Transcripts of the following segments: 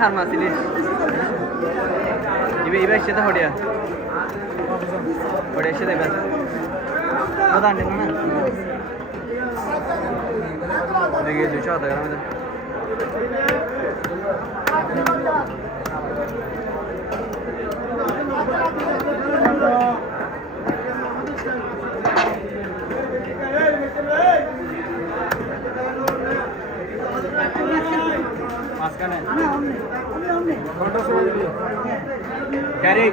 হার মাছিলি ইবে এসে হড়িয়া হড়িয়া এসে দেবেন প্রধান না দেখি 200 টাকা আমাদের মাঝখানে ক্যারি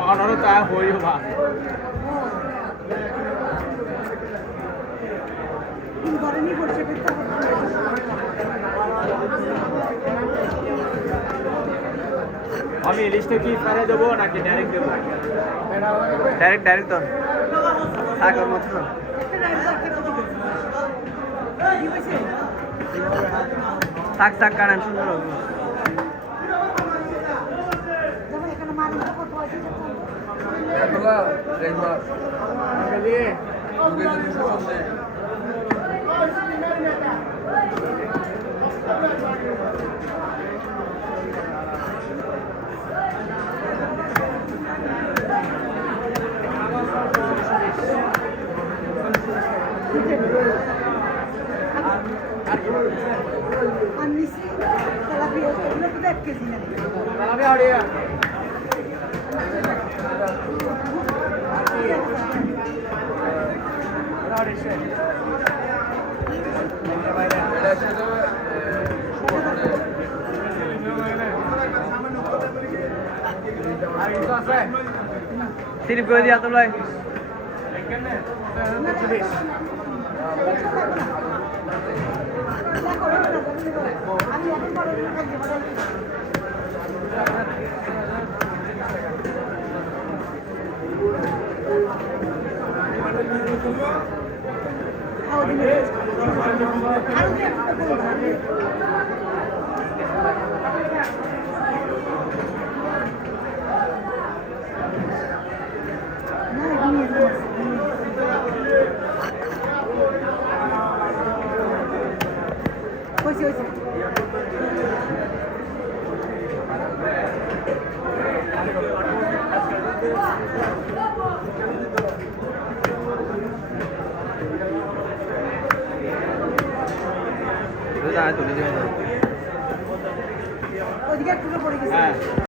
অনরতা হই বা আমি লিস্টে কি ফেলে দেবো নাকি ডাইরেক্ট দেবো ডাইরেক্ট তো সাগর মতো শাক শাক কাটান সুন্দর হবে সিরিপ করে দিয়া তো লয় তুলে দেবেন ওদিকে একটু পড়ে গেছে